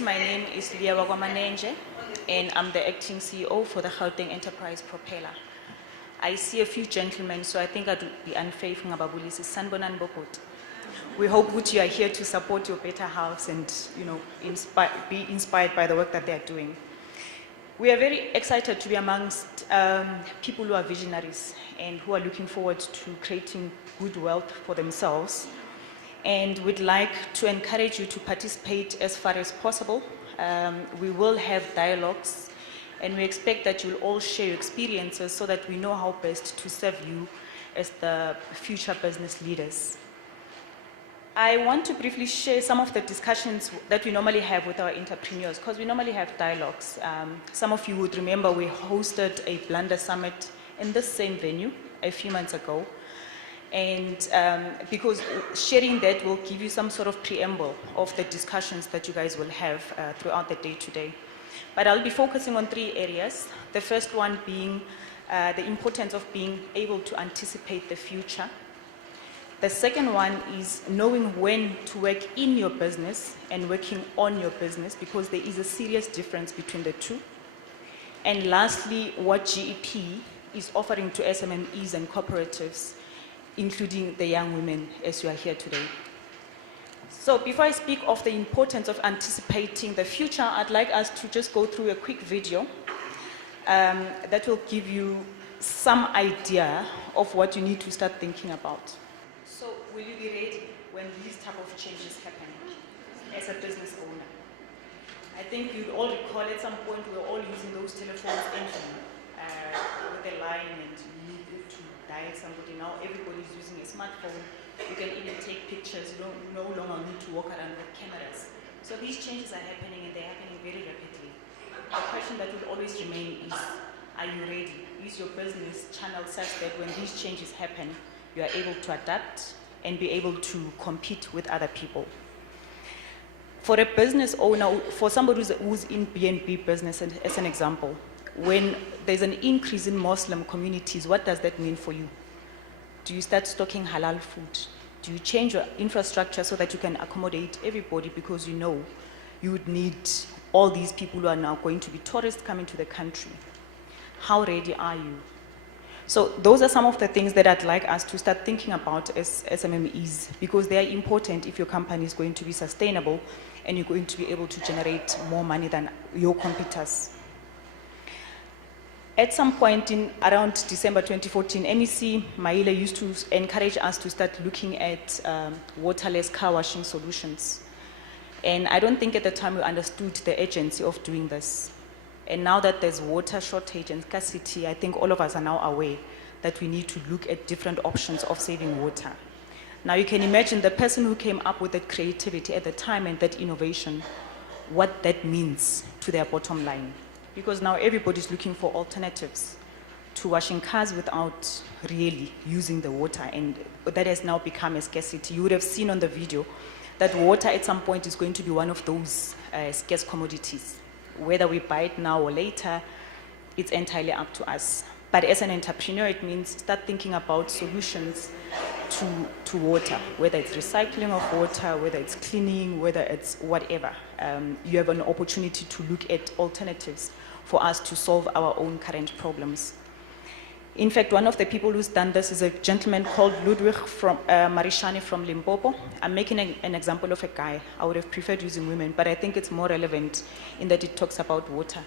My name is Leah Manenzhe, and I'm the Acting CEO for the Gauteng Enterprise Propeller. I see a few gentlemen, so I think I'd be unfair if ngababulisi sanbonan bokot. We hope that you are here to support your better house and be inspired by the work that they are doing. We are very excited to be amongst people who are visionaries and who are looking forward to creating good wealth for themselves. And we'd like to encourage you to participate as far as possible. We will have dialogues, and we expect that you'll all share your experiences so that we know how best to serve you as the future business leaders. I want to briefly share some of the discussions that we normally have with our entrepreneurs, because we normally have dialogues. Some of you would remember we hosted a Blunder Summit in this same venue a few months ago. And because sharing that will give you some sort of preamble of the discussions that you guys will have throughout the day today. But I'll be focusing on 3 areas. The first one being the importance of being able to anticipate the future. The second one is knowing when to work in your business and working on your business, because there is a serious difference between the two. And lastly, what GEP is offering to SMMEs and cooperatives, including the young women as you are here today. So before I speak of the importance of anticipating the future, I'd like us to just go through a quick video that will give you some idea of what you need to start thinking about. So will you be ready when these type of changes happen as a business owner? I think you'd all recall at some point we were all using those telephones with a line, and you need to dial somebody. Now everybody's using a smartphone. You can even take pictures. You don't no longer need to walk around with cameras. So these changes are happening, and they're happening very rapidly. The question that will always remain is, are you ready? Is your business channeled such that when these changes happen, you are able to adapt and be able to compete with other people? For a business owner, for somebody who's in B&B business, as an example, when there's an increase in Muslim communities, what does that mean for you? Do you start stocking halal food? Do you change your infrastructure so that you can accommodate everybody, because you know you would need all these people who are now going to be tourists coming to the country? How ready are you? So those are some of the things that I'd like us to start thinking about as SMMEs, because they are important if your company is going to be sustainable and you're going to be able to generate more money than your competitors. At some point in around December 2014, MEC Maile used to encourage us to start looking at waterless car washing solutions. And I don't think at the time we understood the urgency of doing this. And now that there's water shortage and scarcity, I think all of us are now aware that we need to look at different options of saving water. Now you can imagine the person who came up with that creativity at the time and that innovation, what that means to their bottom line. Because now everybody's looking for alternatives to washing cars without really using the water, and that has now become a scarcity. You would have seen on the video that water at some point is going to be one of those scarce commodities. Whether we buy it now or later, it's entirely up to us. But as an entrepreneur, it means start thinking about solutions to water, whether it's recycling of water, whether it's cleaning, whether it's whatever. You have an opportunity to look at alternatives for us to solve our own current problems. In fact, one of the people who's done this is a gentleman called Ludwig from Marishani from Limpopo. I'm making an example of a guy. I would have preferred using women, but I think it's more relevant in that it talks about water.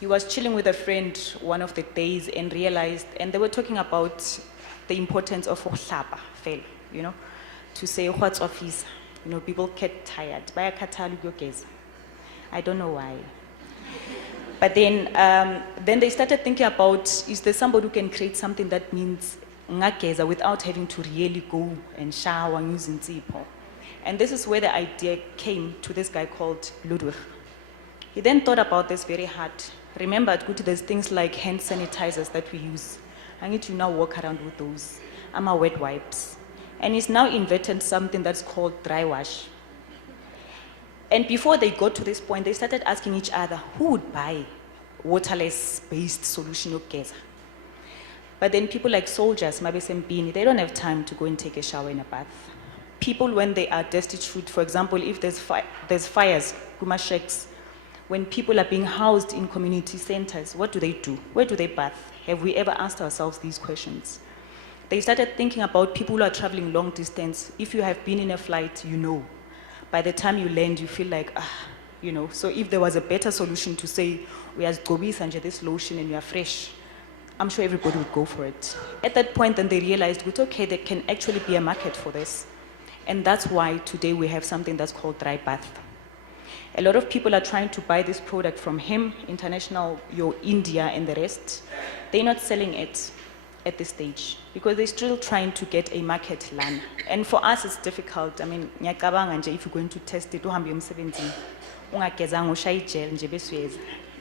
He was chilling with a friend one of the days and realized, and they were talking about the importance of uhlapa, fail, to say what's office. People get tired. I don't know why. But then they started thinking about, is there somebody who can create something that means ngageza without having to really go and shower using zipo? And this is where the idea came to this guy called Ludwig. He then thought about this very hard. Remember, there's things like hand sanitizers that we use. I need to now walk around with those. I'm a wet wipes. And he's now invented something that's called dry wash. And before they got to this point, they started asking each other, who would buy waterless-based solution of geza? But then people like soldiers, Mabesempini, they don't have time to go and take a shower in a bath. People, when they are destitute, for example, if there's fires shacks, when people are being housed in community centers, what do they do? Where do they bath? Have we ever asked ourselves these questions? They started thinking about people who are traveling long distance. If you have been in a flight, you know. By the time you land, you feel like, you know. So if there was a better solution to say, we are Gobis and this lotion and we are fresh, I'm sure everybody would go for it. At that point, then they realized, okay, there can actually be a market for this. And that's why today we have something that's called dry bath. A lot of people are trying to buy this product from him, International, India and the rest. They're not selling it at this stage because they're still trying to get a market land. And for us, it's difficult. I mean, if you're going to test it,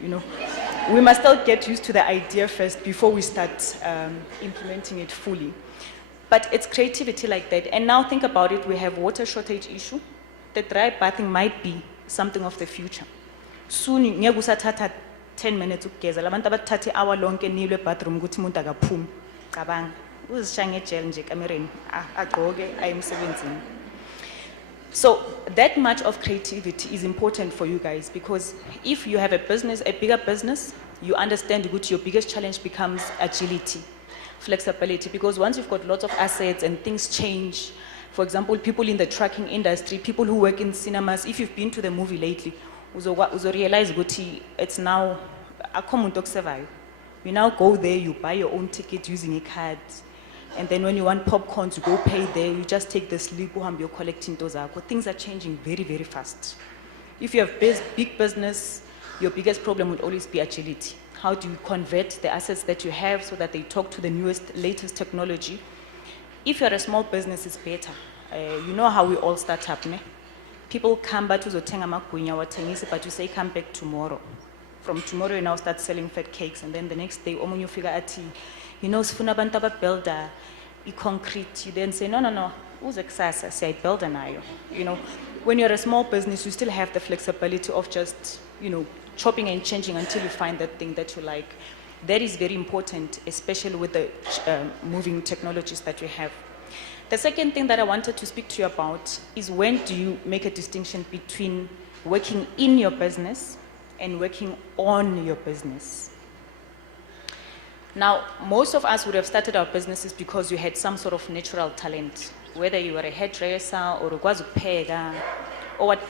you know, we must still get used to the idea first before we start implementing it fully. But it's creativity like that. And now think about it, we have water shortage issue. The dry bathing might be something of the future. Soon, ngeke usathatha 10 minutes ukugeza. Labantu abathatha hour lonke nilwe bathroom ukuthi umuntu akaphumi. Cabanga. Uzishaya ngejele nje kamereni. Agqoke ayemsebenzini. So that much of creativity is important for you guys because if you have a business, a bigger business, you understand that your biggest challenge becomes agility, flexibility, because once you've got lots of assets and things change, for example, people in the trucking industry, people who work in cinemas, if you've been to the movie lately, you realize it's now a common survive. You now go there, you buy your own ticket using a card, and then when you want popcorn to go pay there, you just take the slip, you're collecting those. Things are changing very, very fast. If you have big business, your biggest problem will always be agility. How do you convert the assets that you have so that they talk to the newest, latest technology? If you're a small business, it's better. You know how we all start up, ne? People come back to Zotenga Makunya, but you say come back tomorrow. From tomorrow, you now start selling fat cakes, and then the next day, you figure out, you know, sifuna abantu ababuilda concrete. You then say, no, who's exasa? Say, builder nayo. You know, when you're a small business, you still have the flexibility of just, you know, chopping and changing until you find that thing that you like. That is very important, especially with the moving technologies that we have. The second thing that I wanted to speak to you about is when do you make a distinction between working in your business and working on your business. Now, most of us would have started our businesses because you had some sort of natural talent, whether you were a hairdresser or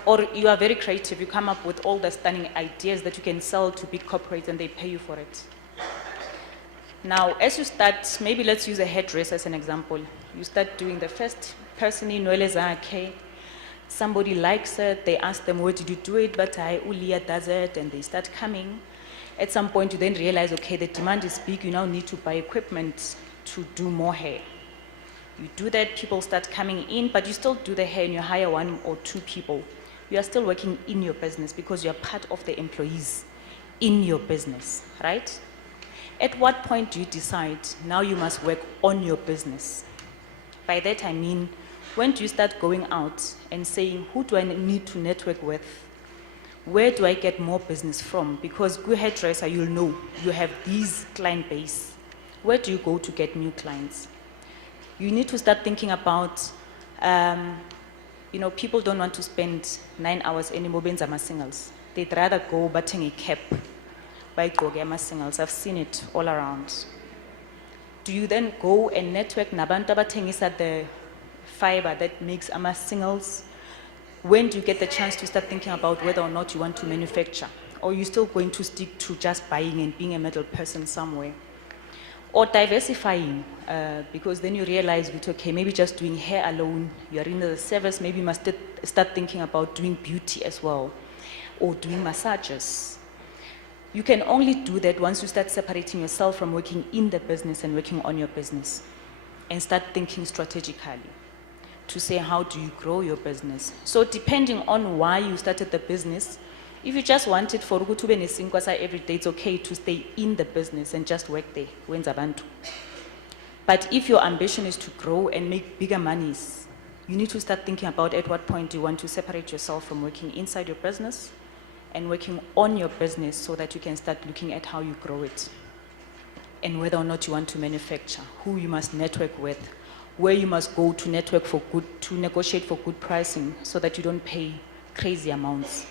or you are very creative, you come up with all the stunning ideas that you can sell to big corporates and they pay you for it. Now, as you start, maybe let's use a hairdresser as an example. You start doing the first person in Noelezake. Somebody likes it, they ask them, where did you do it? But Leah does it, and they start coming. At some point, you then realize, okay, the demand is big, you now need to buy equipment to do more hair. You do that, people start coming in, but you still do the hair and you hire 1 or 2 people. You are still working in your business because you are part of the employees in your business, right? At what point do you decide, now you must work on your business? By that I mean, when do you start going out and saying, who do I need to network with? Where do I get more business from? Because good hairdresser, you'll know, you have these client base. Where do you go to get new clients? You need to start thinking about, you know, people don't want to spend 9 hours anymore being singles. They'd rather go buying a cap, buy singles. I've seen it all around. Do you then go and network nabantu abathengisa the fiber that makes singles? When do you get the chance to start thinking about whether or not you want to manufacture? Or are you still going to stick to just buying and being a middle person somewhere? Or diversifying, because then you realize, okay, maybe just doing hair alone, you're in the service, maybe you must start thinking about doing beauty as well, or doing massages. You can only do that once you start separating yourself from working in the business and working on your business, and start thinking strategically to say, how do you grow your business? So depending on why you started the business, if you just want it for every day, it's okay to stay in the business and just work there. But if your ambition is to grow and make bigger monies, you need to start thinking about at what point you want to separate yourself from working inside your business and working on your business so that you can start looking at how you grow it and whether or not you want to manufacture, who you must network with, where you must go to network for good, to negotiate for good pricing so that you don't pay crazy amounts.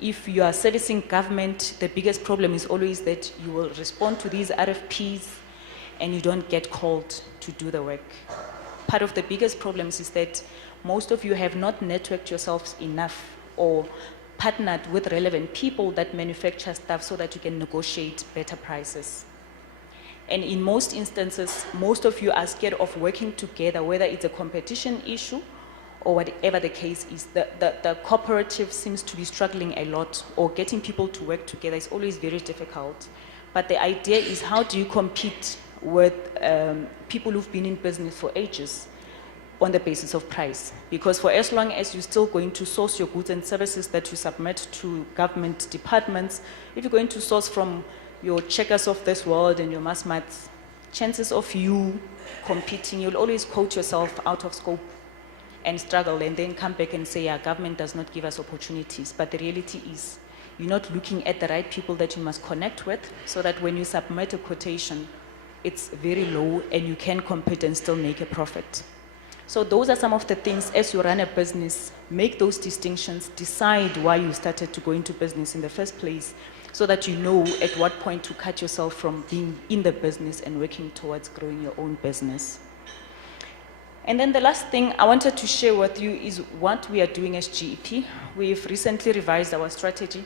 If you are servicing government, the biggest problem is always that you will respond to these RFPs and you don't get called to do the work. Part of the biggest problems is that most of you have not networked yourselves enough or partnered with relevant people that manufacture stuff so that you can negotiate better prices. And in most instances, most of you are scared of working together, whether it's a competition issue or whatever the case is. The cooperative seems to be struggling a lot, or getting people to work together is always very difficult. But the idea is, how do you compete with people who've been in business for ages on the basis of price? Because for as long as you're still going to source your goods and services that you submit to government departments, if you're going to source from your Checkers of this world and your Massmats, chances of you competing, you'll always quote yourself out of scope and struggle, and then come back and say, yeah, government does not give us opportunities. But the reality is, you're not looking at the right people that you must connect with, so that when you submit a quotation, it's very low and you can compete and still make a profit. So those are some of the things, as you run a business, make those distinctions, decide why you started to go into business in the first place, so that you know at what point to cut yourself from being in the business and working towards growing your own business. And then the last thing I wanted to share with you is what we are doing as GEP. We've recently revised our strategy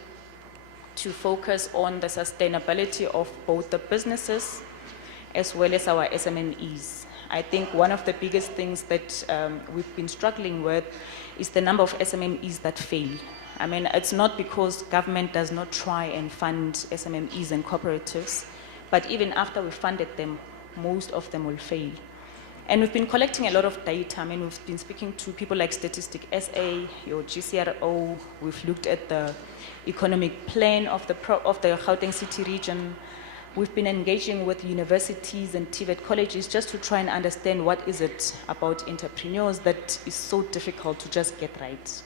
to focus on the sustainability of both the businesses as well as our SMMEs. I think one of the biggest things that we've been struggling with is the number of SMMEs that fail. I mean, it's not because government does not try and fund SMMEs and cooperatives, but even after we funded them, most of them will fail. And we've been collecting a lot of data. I mean, we've been speaking to people like Statistic SA, your GCRO. We've looked at the economic plan of the Gauteng City region. We've been engaging with universities and TVET colleges just to try and understand what is it about entrepreneurs that is so difficult to just get right.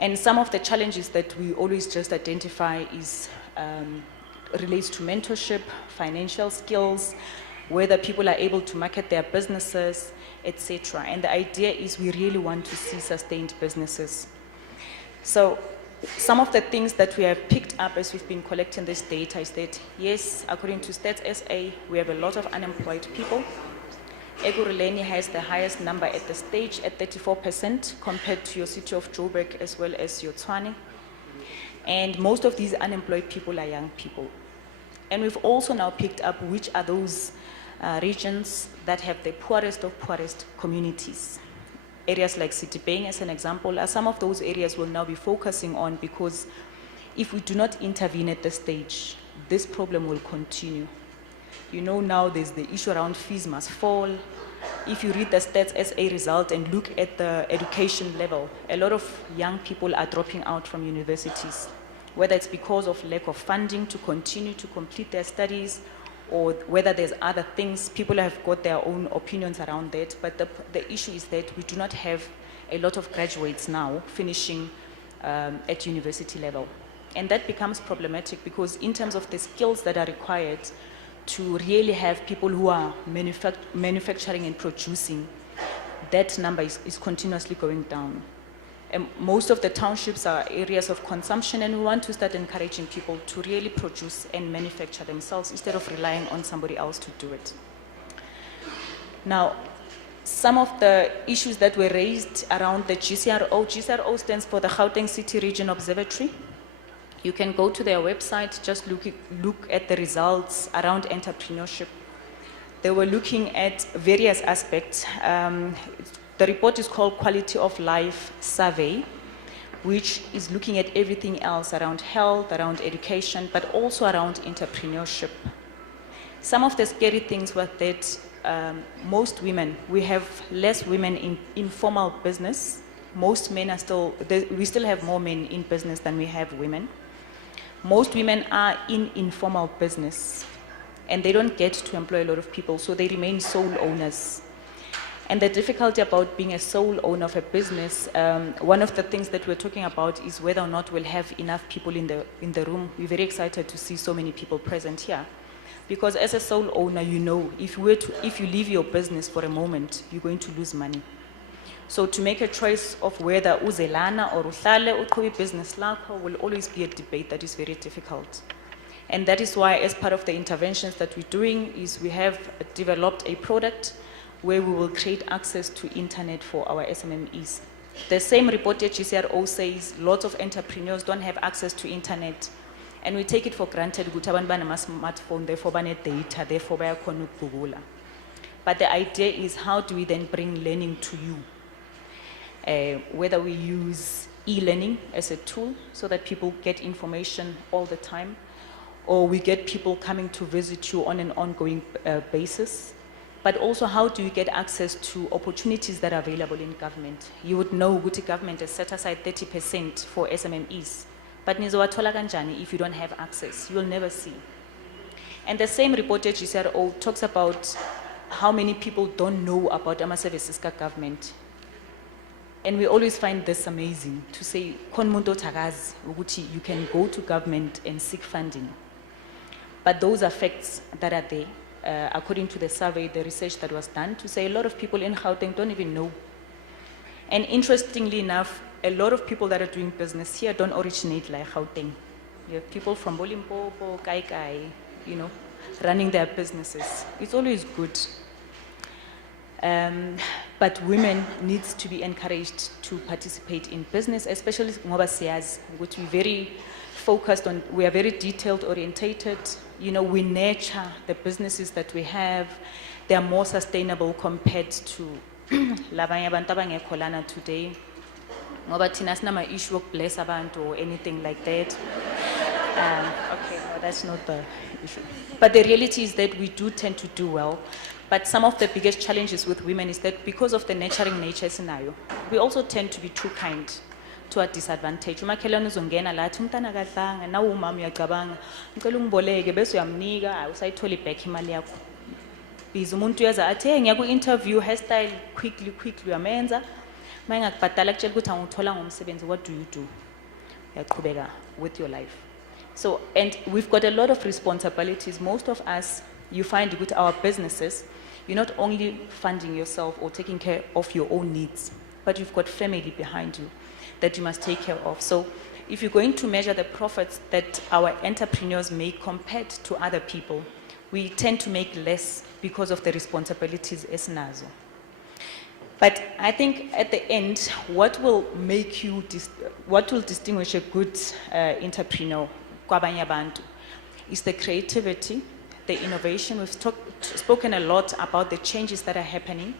And some of the challenges that we always just identify is relates to mentorship, financial skills, whether people are able to market their businesses, etc. And the idea is we really want to see sustained businesses. So some of the things that we have picked up as we've been collecting this data is that, yes, according to Stats SA, we have a lot of unemployed people. Ekurhuleni has the highest number at the stage at 34% compared to your city of Joburg as well as your Tshwane. And most of these unemployed people are young people. And we've also now picked up which are those regions that have the poorest of poorest communities. Areas like Citybang, as an example, are some of those areas we'll now be focusing on, because if we do not intervene at this stage, this problem will continue. You know, now there's the issue around fees must fall. If you read the Stats SA result and look at the education level, a lot of young people are dropping out from universities, whether it's because of lack of funding to continue to complete their studies, or whether there's other things. People have got their own opinions around that, but the issue is that we do not have a lot of graduates now finishing at university level. And that becomes problematic, because in terms of the skills that are required to really have people who are manufacturing and producing, that number is continuously going down. And most of the townships are areas of consumption, and we want to start encouraging people to really produce and manufacture themselves instead of relying on somebody else to do it. Now, some of the issues that were raised around the GCRO stands for the Gauteng City Region Observatory. You can go to their website, just look at the results around entrepreneurship. They were looking at various aspects. The report is called Quality of Life Survey, which is looking at everything else around health, around education, but also around entrepreneurship. Some of the scary things were that most women, we have less women in informal business. Most men are we still have more men in business than we have women. Most women are in informal business, and they don't get to employ a lot of people, so they remain sole owners. And the difficulty about being a sole owner of a business, one of the things that we're talking about is whether or not we'll have enough people in the room. We're very excited to see so many people present here. Because as a sole owner, you know, if you leave your business for a moment, you're going to lose money. So to make a choice of whether uzelana or uhlale uqhube business lakho will always be a debate that is very difficult. And that is why, as part of the interventions that we're doing, is we have developed a product where we will create access to internet for our SMMEs. The same report at GCRO says lots of entrepreneurs don't have access to internet. And we take it for granted, ukuthi abantu banama smartphone, therefore bane data, therefore bayakhona ukugugula. But the idea is, how do we then bring learning to you? Whether we use e-learning as a tool so that people get information all the time, or we get people coming to visit you on an ongoing basis. But also, how do you get access to opportunities that are available in government? You would know ukuthi government has set aside 30% for SMMEs. But nizowathola kanjani if you don't have access? You'll never see. And the same report at GCRO talks about how many people don't know about ama services ka government. And we always find this amazing, to say, "Kon muntu otakazi ukuthi you can go to government and seek funding." But those are facts that are there, according to the survey, the research that was done, to say a lot of people in Gauteng don't even know. And interestingly enough, a lot of people that are doing business here don't originate like Gauteng. You have people from Bolimpopo, Kaikai, you know, running their businesses. It's always good. But women need to be encouraged to participate in business, especially ngoba siyazi, which we very focused on. We are very detailed orientated. You know, we nurture the businesses that we have. They are more sustainable compared to labanye abantu abangekho lana today. Ngoba thina sinama issue of bless abantu or anything like that. Okay, no, that's not the issue. But the reality is that we do tend to do well. But some of the biggest challenges with women is that because of the nurturing nature scenario, we also tend to be too kind to a disadvantage. Umakhelwane uzongena lathi umntana kadlanga nawe umama uyacabanga ngicela ungiboleke bese uyamnika awusayithola back imali yakho. Biza umuntu uyaza athi hey ngiya ku interview hairstyle quickly uyamenza mayengakubhadala kutshela ukuthi anguthola ngomsebenzi, what do you do? Uyaqhubeka with your life. So, and we've got a lot of responsibilities. Most of us, you find with our businesses, you're not only funding yourself or taking care of your own needs, but you've got family behind you that you must take care of. So if you're going to measure the profits that our entrepreneurs make compared to other people, we tend to make less because of the responsibilities as nazo. But I think at the end, what will make you, what will distinguish a good entrepreneur, kwabanye abantu, is the creativity, the innovation. We've spoken a lot about the changes that are happening.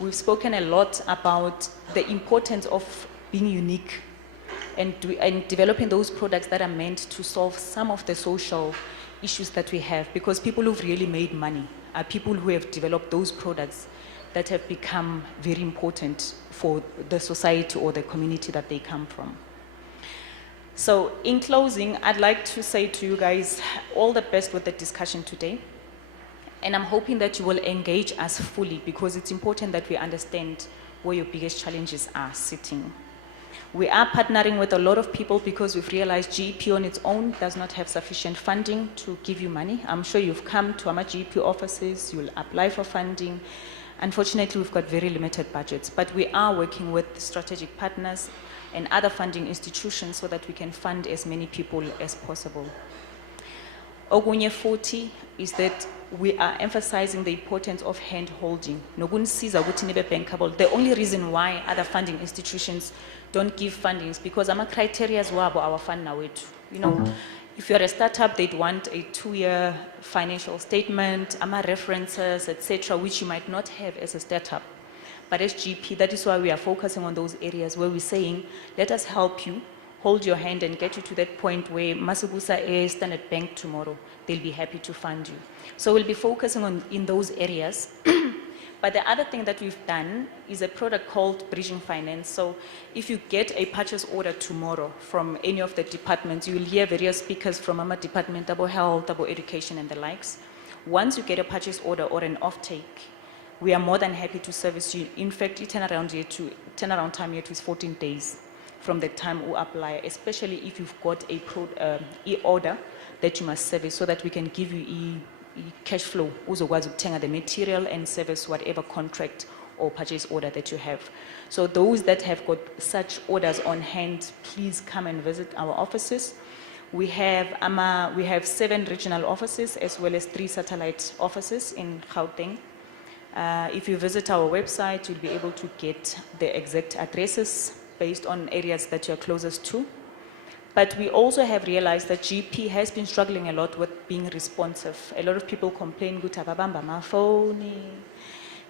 We've spoken a lot about the importance of being unique and developing those products that are meant to solve some of the social issues that we have, because people who've really made money are people who have developed those products that have become very important for the society or the community that they come from. So in closing, I'd like to say to you guys all the best with the discussion today. And I'm hoping that you will engage us fully, because it's important that we understand where your biggest challenges are sitting. We are partnering with a lot of people because we've realized GEP on its own does not have sufficient funding to give you money. I'm sure you've come to our GEP offices, you'll apply for funding. Unfortunately, we've got very limited budgets, but we are working with strategic partners and other funding institutions so that we can fund as many people as possible. Okunye futhi is that we are emphasizing the importance of hand holding. Nokunisiza ukuthi nibe bankable. The only reason why other funding institutions don't give funding is because ama criteria wabo our fund nawethu. You know, if you're a startup, they'd want a 2-year financial statement, ama references, etc., which you might not have as a startup. But as GP, that is why we are focusing on those areas where we're saying, let us help you, hold your hand and get you to that point where Masubusa A, Standard Bank tomorrow, they'll be happy to fund you. So we'll be focusing on in those areas. But the other thing that we've done is a product called Bridging Finance. So if you get a purchase order tomorrow from any of the departments, you'll hear various speakers from our department, about health, about education and the likes. Once you get a purchase order or an offtake, we are more than happy to service you. In fact, turnaround time here is 14 days from the time we apply, especially if you've got a e-order that you must service, so that we can give you cash flow, uzokwazi ukuthenga the material and service whatever contract or purchase order that you have. So those that have got such orders on hand, please come and visit our offices. We have 7 regional offices as well as 3 satellite offices in Gauteng. If you visit our website, you'll be able to get the exact addresses based on areas that you're closest to. But we also have realized that GP has been struggling a lot with being responsive. A lot of people complain, "Good, ababamba ma phone,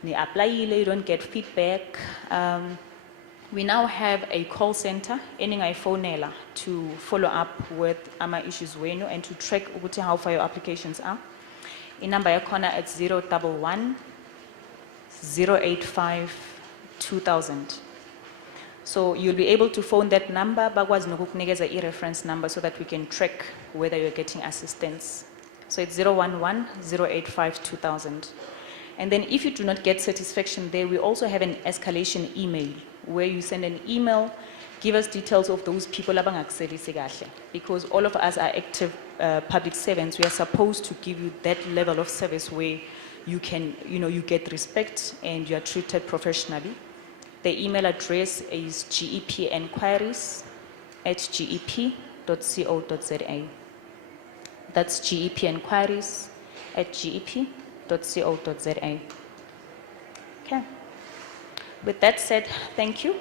ni apply, you don't get feedback." We now have a call center, ending iPhonela, to follow up with our issues and to track how far your applications are. In number yakona at 011 085 2000. So you'll be able to phone that number, bakwazi nokukunikeza i-reference number so that we can track whether you're getting assistance. So it's 011 085 2000. And then if you do not get satisfaction there, we also have an escalation email where you send an email, give us details of those people abangakuservisi kahle. Because all of us are active public servants, we are supposed to give you that level of service where you can, you get respect and you are treated professionally. The email address is gepenquiries@gep.co.za. That's gepenquiries@gep.co.za. Okay. With that said, thank you.